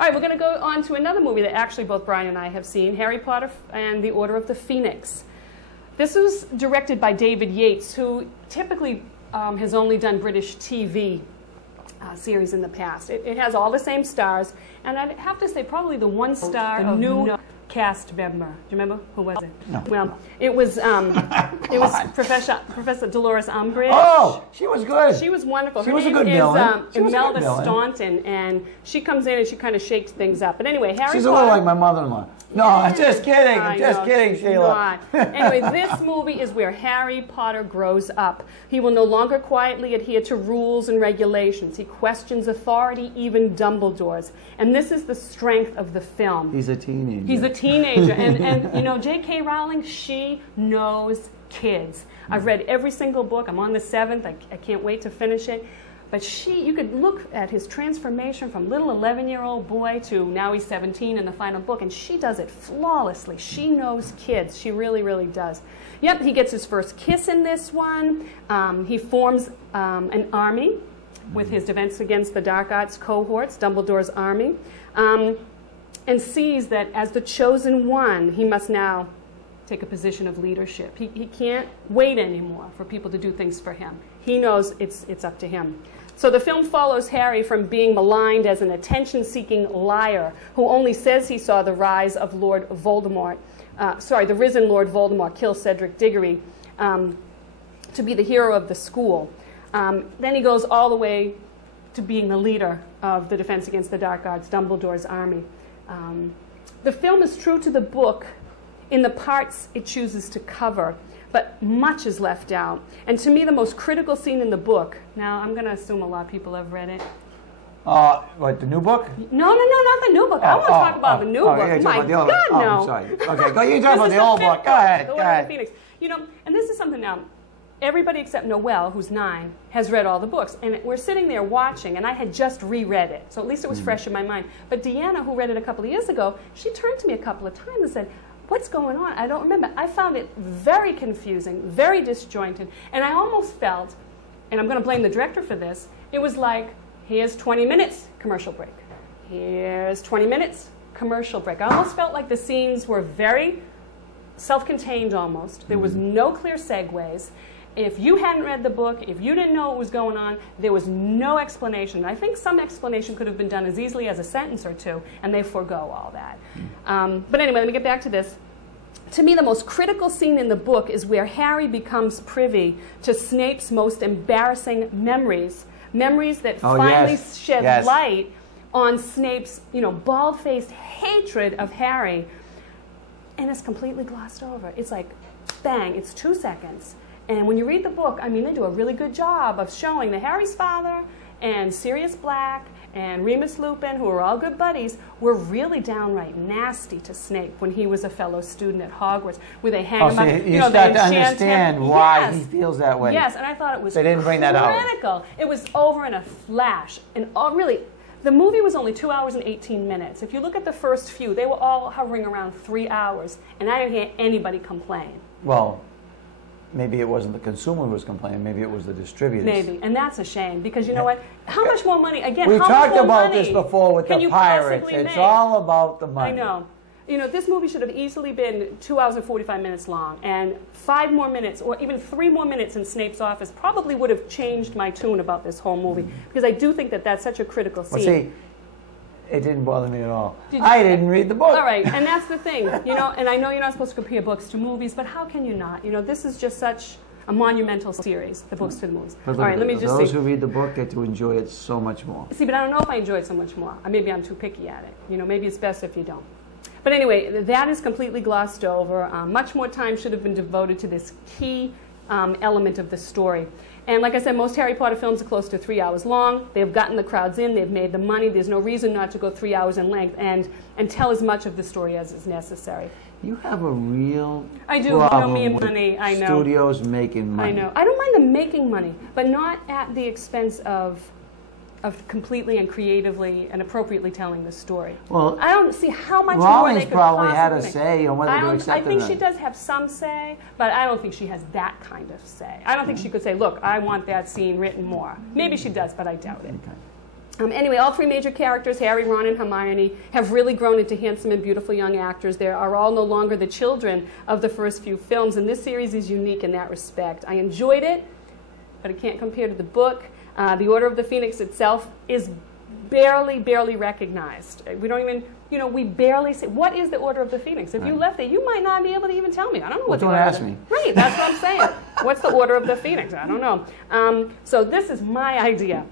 All right, we're going to go on to another movie that actually both Brian and I have seen, Harry Potter and the Order of the Phoenix. This was directed by David Yates, who typically has only done British TV series in the past. It has all the same stars, and I'd have to say probably the one star of new cast member. Do you remember who was it? No. Well, it was Professor Dolores Umbridge. Oh, she was good. She was wonderful. She Her was a name good villain. is Imelda Staunton, and she comes in and she kind of shakes things up. But anyway, Harry She's Potter, a little like my mother-in-law. No, I'm just kidding. I'm just kidding, Sheila. Anyway, this movie is where Harry Potter grows up. He will no longer quietly adhere to rules and regulations. He questions authority, even Dumbledore's. And this is the strength of the film. He's a teenager. He's a teenager. and you know, J.K. Rowling, she knows kids. I've read every single book. I'm on the 7th. I can't wait to finish it. But you could look at his transformation from little 11-year-old boy to now he's 17 in the final book, and she does it flawlessly. She knows kids. She really, really does. Yep, he gets his first kiss in this one. He forms an army with his Defense Against the Dark Arts cohorts, Dumbledore's army, and sees that as the chosen one, he must now take a position of leadership. He can't wait anymore for people to do things for him. He knows it's up to him. So the film follows Harry from being maligned as an attention-seeking liar who only says he saw the rise of Lord Voldemort, the risen Lord Voldemort kill Cedric Diggory, to be the hero of the school. Then he goes all the way to being the leader of the Defense Against the Dark Arts, Dumbledore's army. The film is true to the book in the parts it chooses to cover, but much is left out. And to me, the most critical scene in the book, now I'm going to assume a lot of people have read it. What, the new book? No, not the new book. I want to talk about the new book. Yeah, My God, no. no. I'm sorry. Okay, go. You talk about the old book. Go ahead. The Order of the Phoenix. You know, and this is something now. Everybody except Noelle, who's 9, has read all the books. And we're sitting there watching, and I had just reread it. So at least it was fresh in my mind. But Deanna, who read it a couple of years ago, she turned to me a couple of times and said, "What's going on? I don't remember." I found it very confusing, very disjointed, and I almost felt, and I'm going to blame the director for this, it was like, here's 20 minutes, commercial break. Here's 20 minutes, commercial break. I almost felt like the scenes were very self-contained almost. There was no clear segues. If you hadn't read the book, if you didn't know what was going on, there was no explanation. I think some explanation could have been done as easily as a sentence or two, and they forego all that. But anyway, let me get back to this. To me, the most critical scene in the book is where Harry becomes privy to Snape's most embarrassing memories, memories that finally shed light on Snape's, bald-faced hatred of Harry, and it's completely glossed over. It's like, bang, it's 2 seconds. And when you read the book, I mean, they do a really good job of showing that Harry's father and Sirius Black and Remus Lupin, who are all good buddies, were really downright nasty to Snape when he was a fellow student at Hogwarts, where they hang him up. You start to understand why he feels that way. Yes, and I thought it was they didn't bring that out. Critical. It was over in a flash. And really, the movie was only 2 hours and 18 minutes. If you look at the first few, they were all hovering around 3 hours, and I didn't hear anybody complain. Well, maybe it wasn't the consumer who was complaining. Maybe it was the distributors. Maybe, and that's a shame because you know what? How much more money? Again, we've how much talked more about money this before with the pirates. It's all about the money. I know. This movie should have easily been 2 hours and 45 minutes long, and 5 more minutes, or even 3 more minutes in Snape's office probably would have changed my tune about this whole movie because I do think that that's such a critical scene. Well, see, it didn't bother me at all. I didn't read the book. All right, and that's the thing, and I know you're not supposed to compare books to movies, but how can you not? This is just such a monumental series, the books to the movies. All right, let me just those who read the book get to enjoy it so much more. See, but I don't know if I enjoy it so much more. Maybe I'm too picky at it. Maybe it's best if you don't. But anyway, that is completely glossed over. Much more time should have been devoted to this key element of the story. And like I said, most Harry Potter films are close to 3 hours long. They've gotten the crowds in. They've made the money. There's no reason not to go 3 hours in length and tell as much of the story as is necessary. You have a real I do. problem Me and with money. I know. Studios making money. I know. I don't mind them making money, but not at the expense of completely and creatively and appropriately telling the story. Well, I don't see how much Rowling's more they could probably had a possibly say on whether to accept it. I think she does have some say, but I don't think she has that kind of say. I don't think she could say, "Look, I want that scene written more." Maybe she does, but I doubt it. Okay. Anyway, all three major characters, Harry, Ron, and Hermione, have really grown into handsome and beautiful young actors. They are all no longer the children of the first few films, and this series is unique in that respect. I enjoyed it, but it can't compare to the book. The Order of the Phoenix itself is barely recognized. We don't even, we barely say, what is the Order of the Phoenix? If you left there, you might not be able to even tell me. I don't know what the Order of the Phoenix is. Right, that's what I'm saying. What's the Order of the Phoenix? I don't know. So this is my idea.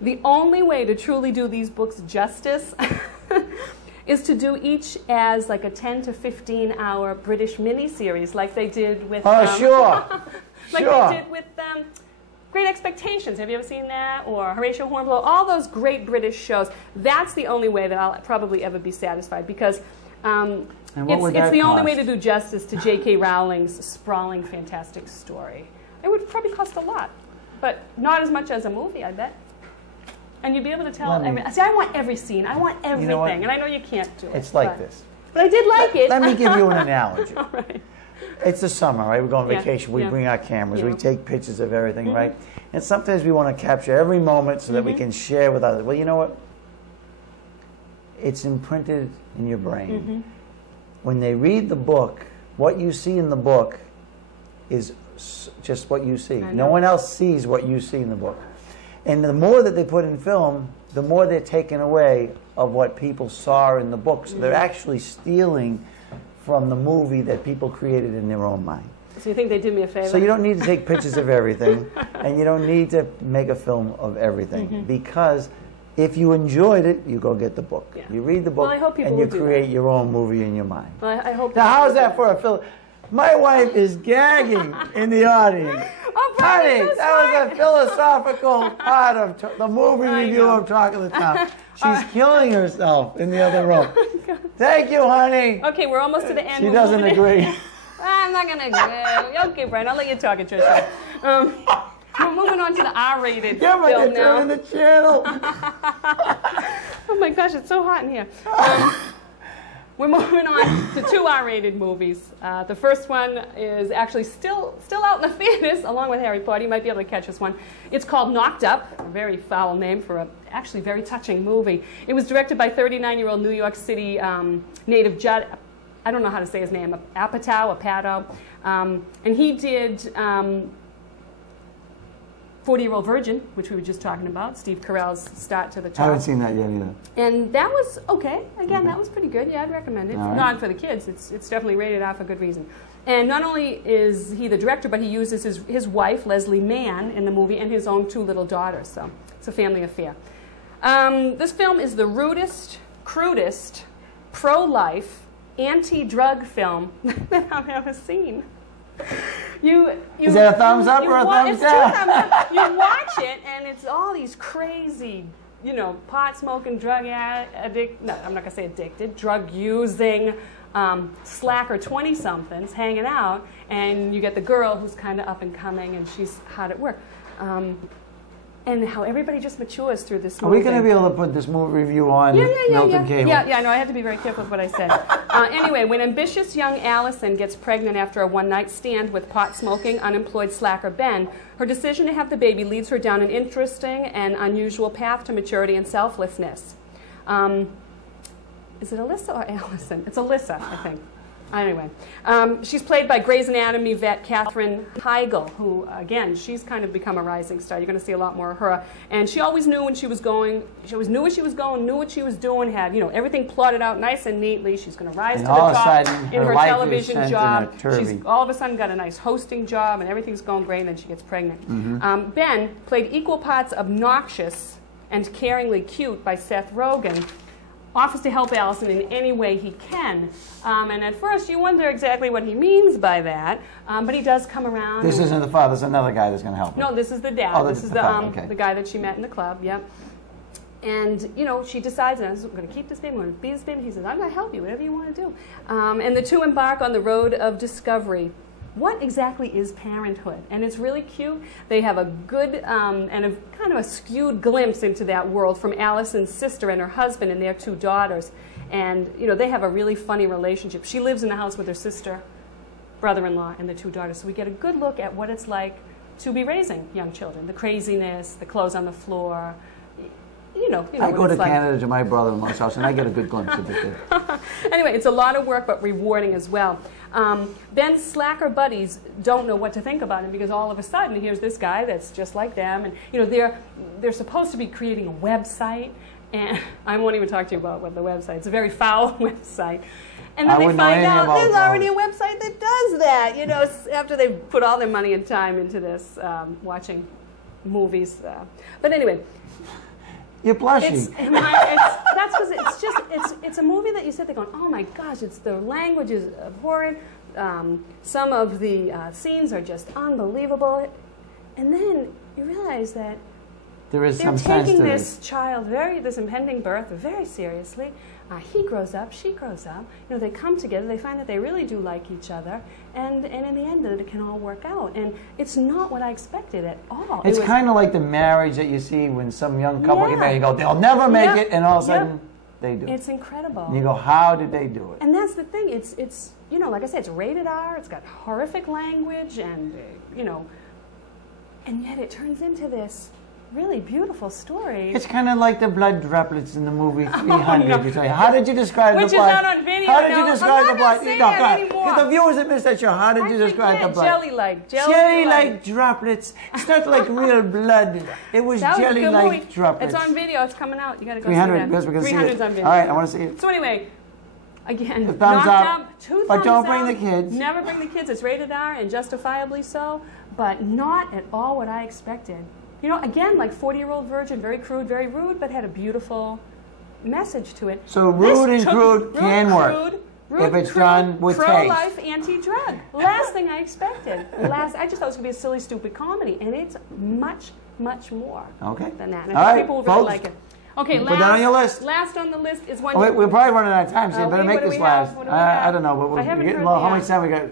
The only way to truly do these books justice is to do each as like a 10 to 15 hour British miniseries like they did with... sure. Like they did with Great Expectations. Have you ever seen that? Or Horatio Hornblower? All those great British shows. That's the only way that I'll probably ever be satisfied because it's the only way to do justice to J.K. Rowling's sprawling, fantastic story. It would probably cost a lot, but not as much as a movie, I bet. And you'd be able to tell. See, I want every scene. I want everything, and I know you can't do it. It's like this. But I did like it. Let me give you an analogy. All right. It's the summer, right? We go on vacation. We bring our cameras. We take pictures of everything, right? And sometimes we want to capture every moment so that we can share with others. Well, you know what? It's imprinted in your brain. When they read the book, what you see in the book is just what you see. No one else sees what you see in the book. And the more that they put in film, the more they're taken away of what people saw in the book. So they're actually stealing from the movie that people created in their own mind. So you think they did me a favor? So you don't need to take pictures of everything, and you don't need to make a film of everything, because if you enjoyed it, you go get the book. You read the book, and you create your own movie in your mind. Well, I hope. Now, how's that for a film? My wife is gagging in the audience. Oh, honey, so that was a philosophical part of the movie review of Talk of the Town. She's killing herself in the other room. Thank you, honey. Okay, we're almost to the end. She doesn't agree. I'm not going to agree. Okay, Brian, I'll let you talk it yourself. We're moving on to the R-rated film now. You're turning the channel. Oh my gosh, it's so hot in here. We're moving on to two R-rated movies. The first one is actually still out in the theaters, along with Harry Potter. You might be able to catch this one. It's called Knocked Up, a very foul name for a actually very touching movie. It was directed by 39-year-old New York City native Judd, I don't know how to say his name, Apatow. And he did 40-Year-Old Virgin, which we were just talking about, Steve Carell's start to the top. I haven't seen that yet either. And that was okay. Again, that was pretty good. Yeah, I'd recommend it. Right. Not for the kids. It's definitely rated R for good reason. And not only is he the director, but he uses his wife, Leslie Mann, in the movie, and his own two little daughters. So it's a family affair. This film is the rudest, crudest, pro-life, anti-drug film that I've ever seen. Is that a thumbs up or a thumbs down? You watch it, and it's all these crazy, pot-smoking, drug addict. No, I'm not going to say addicted. Drug-using, slacker 20-somethings hanging out, and you get the girl who's kind of up and coming, and she's hard at work. And how everybody just matures through this movie. Are we going to be able to put this movie review on Milton Cable? Yeah, no, I have to be very careful with what I said. Anyway, when ambitious young Allison gets pregnant after a one-night stand with pot-smoking, unemployed slacker Ben, her decision to have the baby leads her down an interesting and unusual path to maturity and selflessness. Is it Alyssa or Allison? It's Alyssa, I think. Anyway, she's played by Grey's Anatomy vet Katherine Heigl, who, again, she's kind of become a rising star. You're going to see a lot more of her. And she always knew when she was going. She always knew where she was going, knew what she was doing, had everything plotted out nice and neatly. She's going to rise to the top in her television job. She's all of a sudden got a nice hosting job, and everything's going great, and then she gets pregnant. Ben, played equal parts obnoxious and caringly cute by Seth Rogen, offers to help Allison in any way he can. And at first you wonder exactly what he means by that, but he does come around. This isn't the father, this is another guy that's going to help her. No, this is the dad. Oh, this is the guy that she met in the club, yep. And, she decides, I'm going to keep this baby, I'm going to be this baby. He says, I'm going to help you, whatever you want to do. And the two embark on the road of discovery. What exactly is parenthood? And it's really cute. They have a good and a kind of a skewed glimpse into that world from Allison's sister and her husband and their two daughters. And, they have a really funny relationship. She lives in the house with her sister, brother-in-law, and the two daughters. So we get a good look at what it's like to be raising young children. The craziness, the clothes on the floor, you know I go what to it's like. Canada to my brother-in-law's house, and I get a good glimpse of it there. Anyway, it's a lot of work, but rewarding as well. Ben's slacker buddies don't know what to think about him because all of a sudden here's this guy that's just like them, and they're supposed to be creating a website, and I won't even talk to you about what the website. It's a very foul website. And then they find out there's already a website that does that. After they've put all their money and time into this, watching movies. But anyway. You're blushing. It's a movie that you sit there going, oh my gosh, the language is abhorrent. Some of the scenes are just unbelievable. And then you realize that there is they're some sense taking to this child, this impending birth, very seriously. He grows up, she grows up. They come together, they find that they really do like each other, and in the end it can all work out. And it's not what I expected at all. It's kind of like the marriage that you see when some young couple get married. You go, they'll never make it, and all of a sudden they do. It's incredible. And you go, how did they do it? And that's the thing. It's like I said, it's rated R. It's got horrific language, and and yet it turns into this really beautiful story. It's kind of like the blood droplets in the movie 300. No. How did you describe the blood? Which is out on video. How did you describe the blood? Anymore. The viewers that missed that show, how did you describe the blood? Jelly-like droplets. It's not like real blood. It was jelly-like droplets. It's on video. It's coming out. You got to go 300, see that. because we can see it. 300's on video. All right, I want to see it. So anyway, again, thumbs knocked up, two but thumbs don't bring out. the kids. Never bring the kids. It's rated R, and justifiably so, but not at all what I expected. Again, like 40-Year-Old Virgin, very crude, very rude, but had a beautiful message to it. So rude and crude can work if it's done with taste. Pro-life, anti-drug. Last thing I expected. I just thought it was going to be a silly, stupid comedy, and it's much, much more than that. And I think people will really like it. Okay, put that on your list. Last on the list is one. We're probably running out of time, so you better make this last. I don't know, but we're getting low. How much time we got?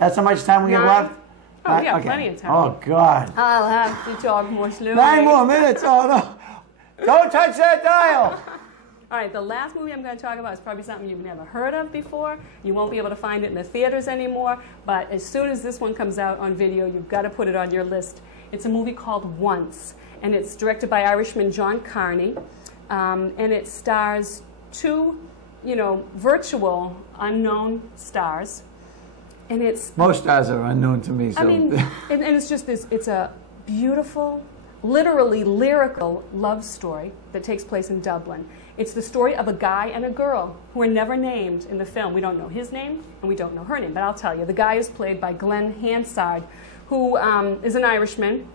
That's how much time we got left? Oh, yeah, plenty of time. Oh, God. I'll have to talk more slowly. 9 more minutes. Oh, no. Don't touch that dial. All right, the last movie I'm going to talk about is probably something you've never heard of before. You won't be able to find it in the theaters anymore, but as soon as this one comes out on video, you've got to put it on your list. It's a movie called Once, and it's directed by Irishman John Carney, and it stars two, virtual unknown stars. And most stars are unknown to me. So. I mean, and it's just this. It's a beautiful, literally lyrical love story that takes place in Dublin. It's the story of a guy and a girl who are never named in the film. We don't know his name and we don't know her name, but I'll tell you. The guy is played by Glenn Hansard, who is an Irishman.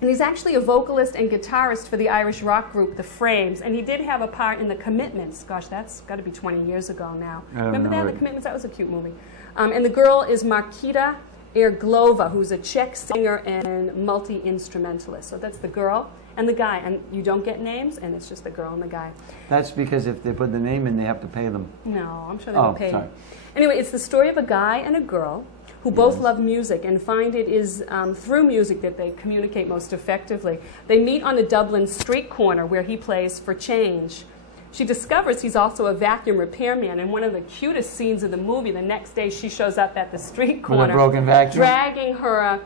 And he's actually a vocalist and guitarist for the Irish rock group The Frames. And he did have a part in The Commitments. Gosh, that's got to be 20 years ago now. Remember that, The Commitments? That was a cute movie. And the girl is Markita Erglova, who's a Czech singer and multi-instrumentalist. So that's the girl and the guy. And you don't get names, and it's just the girl and the guy. That's because if they put the name in, they have to pay them. No, I'm sure they don't pay. Anyway, it's the story of a guy and a girl who both love music and find it is through music that they communicate most effectively. They meet on a Dublin street corner where he plays for change. She discovers he's also a vacuum repairman, and one of the cutest scenes of the movie, the next day she shows up at the street corner with a broken vacuum, dragging her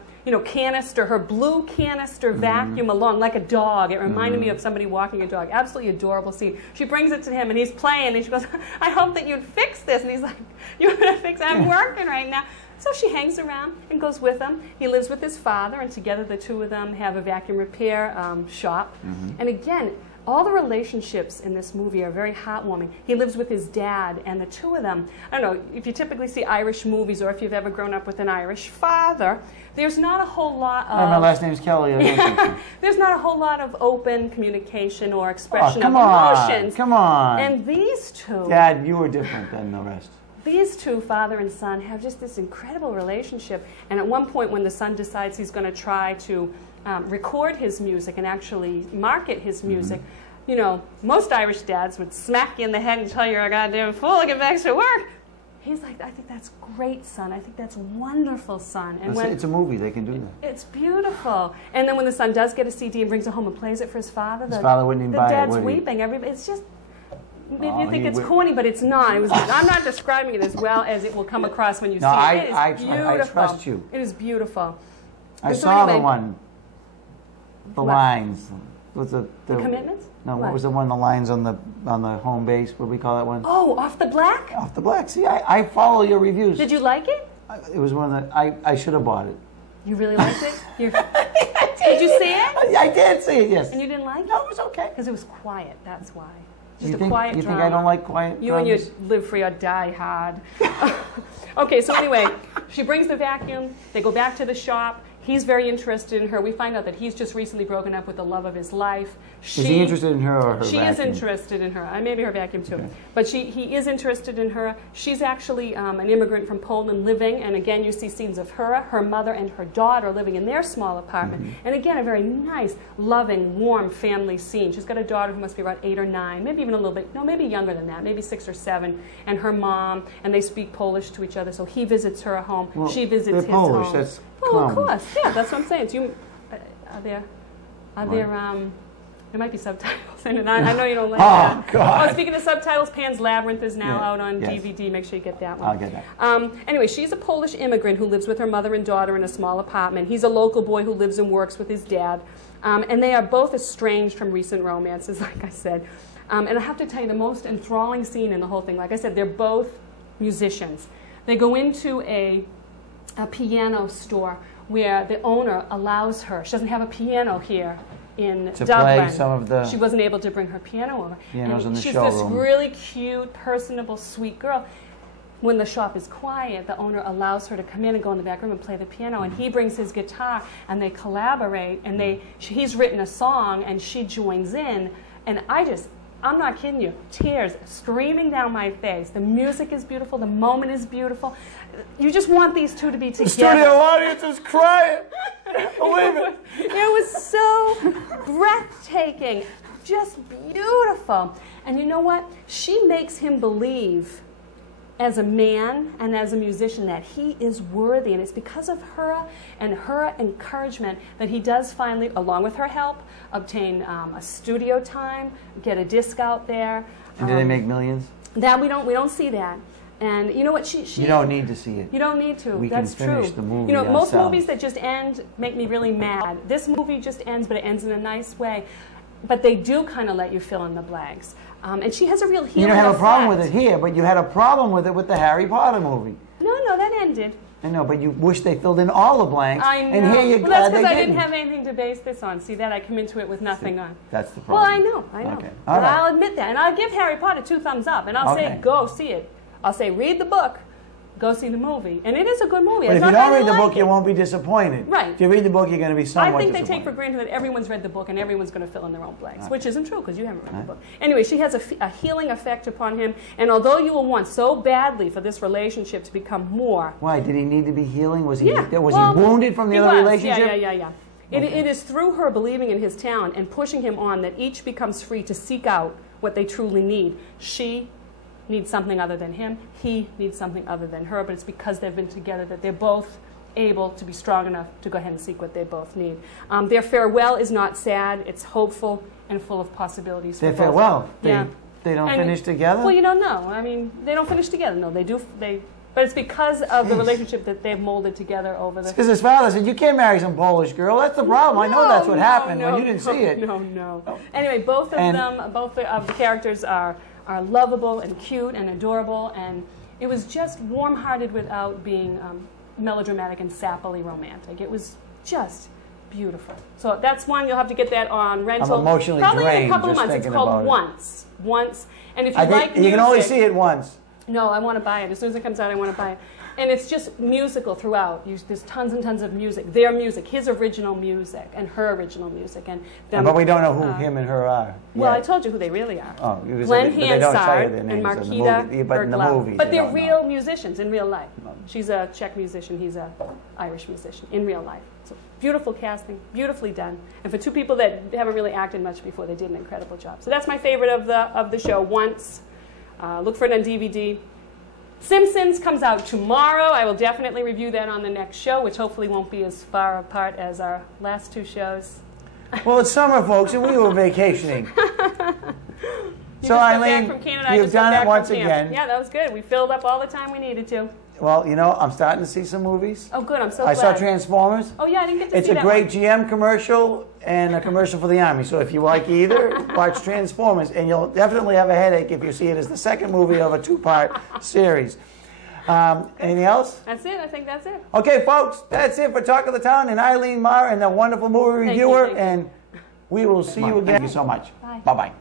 canister, her blue canister vacuum along like a dog. It reminded me of somebody walking a dog. Absolutely adorable scene. She brings it to him, and he's playing, and she goes, I hope that you'd fix this. And he's like, you're going to fix it? I'm working right now. So she hangs around and goes with him. He lives with his father, and together the two of them have a vacuum repair shop. And again, all the relationships in this movie are very heartwarming. He lives with his dad, and the two of them, I don't know, if you typically see Irish movies or if you've ever grown up with an Irish father, there's not a whole lot of... My last name's Kelley. There's not a whole lot of open communication or expression of emotions. Come on. And these two... Dad, you were different than the rest. These two, father and son, have just this incredible relationship. And at one point when the son decides he's going to try to record his music and actually market his music, most Irish dads would smack you in the head and tell you you're a goddamn fool, get back to work. He's like, I think that's great, son. I think that's wonderful, son. And it's a movie. They can do that. It's beautiful. And then when the son does get a CD and brings it home and plays it for his father, his father wouldn't even buy it, the dad's would he? weeping. It's just... Maybe you think it's corny, but it's not. I'm not describing it as well as it will come across when you see it. It is beautiful. I trust you. It is beautiful. I saw the one, the lines. was the Commitments? No, what was the one, the lines on the home base? What do we call that one? Oh, Off the Black? Off the Black. See, I follow your reviews. Did you like it? It was one of the, I should have bought it. You really liked it? Did you see it? I did see it, yes. And you didn't like it? No, it was okay. Because it was quiet, that's why. Just You a think, quiet you drama. think I don't like quiet You and your dramas? live free or die hard. Okay, so anyway, she brings the vacuum. They go back to the shop. He's very interested in her. We find out that he's just recently broken up with the love of his life. Is he interested in her or her She vacuum? is interested in her. Maybe her vacuum too. Okay. But he is interested in her. She's actually an immigrant from Poland living, and again you see scenes of her mother, and her daughter living in their small apartment. Mm-hmm. And again, a very nice, loving, warm family scene. She's got a daughter who must be about 8 or 9, maybe even a little bit, no, maybe younger than that, maybe 6 or 7, and her mom, and they speak Polish to each other, so he visits her home, Well, she visits they're his Polish, home. that's Well, of common. course, yeah, that's what I'm saying. So there might be subtitles in it. I know you don't like that. Oh, God. Oh, speaking of subtitles, Pan's Labyrinth is now out on yes. DVD. Make sure you get that one. I'll get that. Anyway, she's a Polish immigrant who lives with her mother and daughter in a small apartment. He's a local boy who lives and works with his dad. And they are both estranged from recent romances, like I said. And I have to tell you, the most enthralling scene in the whole thing, like I said, they're both musicians. They go into a piano store where the owner allows her. She doesn't have a piano here in To Dublin. play some of the She wasn't able to bring her piano over. pianos in the she's showroom. this really cute, personable, sweet girl. When the shop is quiet, the owner allows her to come in and go in the back room and play the piano, and he brings his guitar, and they collaborate, and he's written a song, and she joins in, and I'm not kidding you, tears streaming down my face. The music is beautiful, the moment is beautiful. You just want these two to be together. The studio audience is crying. Believe it. It was so breathtaking, just beautiful. And you know what? She makes him believe, as a man and as a musician, that he is worthy. And it's because of her and her encouragement that he does finally, along with her help, obtain a studio time, get a disc out there. And do they make millions? That we don't see that. And you know what? She You don't need to see it. You don't need to. We That's can finish true. the movie You know, most ourselves. movies that just end make me really mad. This movie just ends, but it ends in a nice way. But they do kind of let you fill in the blanks. And she has a real healing You don't have a problem with effect. it here, but you had a problem with it with the Harry Potter movie. No, that ended. I know, but you wish they filled in all the blanks. I know. And here you're Well, that's glad they because I didn't. didn't have anything to base this on. See that? I come into it with nothing on. That's the Well, problem. I know. Okay. But All right. I'll admit that. And I'll give Harry Potter 2 thumbs up. And I'll say, Okay. go see it. I'll say, read the book, go see the movie. And it is a good movie. But It's if you not that don't I read the like book, it. you won't be disappointed. Right. If you read the book, you're going to be somewhat I think they disappointed. take for granted that everyone's read the book and everyone's going to fill in their own blanks, which isn't true because you haven't read the book. Anyway, she has a healing effect upon him, and although you will want so badly for this relationship to become more, Why? Did he need to be healing? Was he yeah, was well, he wounded from the he other was. relationship? Yeah. It is through her believing in his talent and pushing him on that each becomes free to seek out what they truly need. She needs something other than him. He needs something other than her, but it's because they've been together that they're both able to be strong enough to go ahead and seek what they both need. Their farewell is not sad. It's hopeful and full of possibilities. Their for both. farewell. Yeah. They don't And- finish together? Well, you don't know. I mean, they don't finish together. No, they do. But it's because of the relationship that they've molded together over the. Because his father said, you can't marry some Polish girl. That's the problem. I know that's what happened when you didn't see it. No. Anyway, both of the characters are lovable and cute and adorable, and it was just warm-hearted without being melodramatic and sappily romantic. It was just beautiful. So that's one. You'll have to get that on rental. I'm emotionally probably in a drained couple of just months. It's thinking called about it. Once. And if you I think like you can only music- see it once. No, I want to buy it. As soon as it comes out, I want to buy it. And it's just musical throughout. There's tons and tons of music. Their music, his original music, and her original music. And them, But we don't know who him and her are. Well, yet. I told you who they really are. Oh, because Glenn they don't tell you Hansard their and names in the Markita movie, but in the Berglund. movies, But you they're don't real know. musicians in real life. She's a Czech musician. He's a Irish musician in real life. So beautiful casting, beautifully done. And for 2 people that haven't really acted much before, they did an incredible job. So that's my favorite of the show. Once. Look for it on DVD. Simpsons comes out tomorrow. I will definitely review that on the next show, which hopefully won't be as far apart as our last 2 shows. Well, it's summer, folks, and we were vacationing. You So, just got Eileen, back from Canada, I you've just got done it back from once camp. again. Yeah, that was good. We filled up all the time we needed to. Well, you know, I'm starting to see some movies. Oh, good. I'm so I glad. saw Transformers. Oh, yeah, I didn't get to It's see a that great one. GM commercial and a commercial for the Army. So if you like either, watch Transformers. And you'll definitely have a headache if you see it as the second movie of a 2-part series. Anything else? That's it. I think that's it. Okay, folks, that's it for Talk of the Town and Eileen Maher and the wonderful movie reviewer. Thank you. And we will see you again. Thank you so much. Bye. Bye-bye.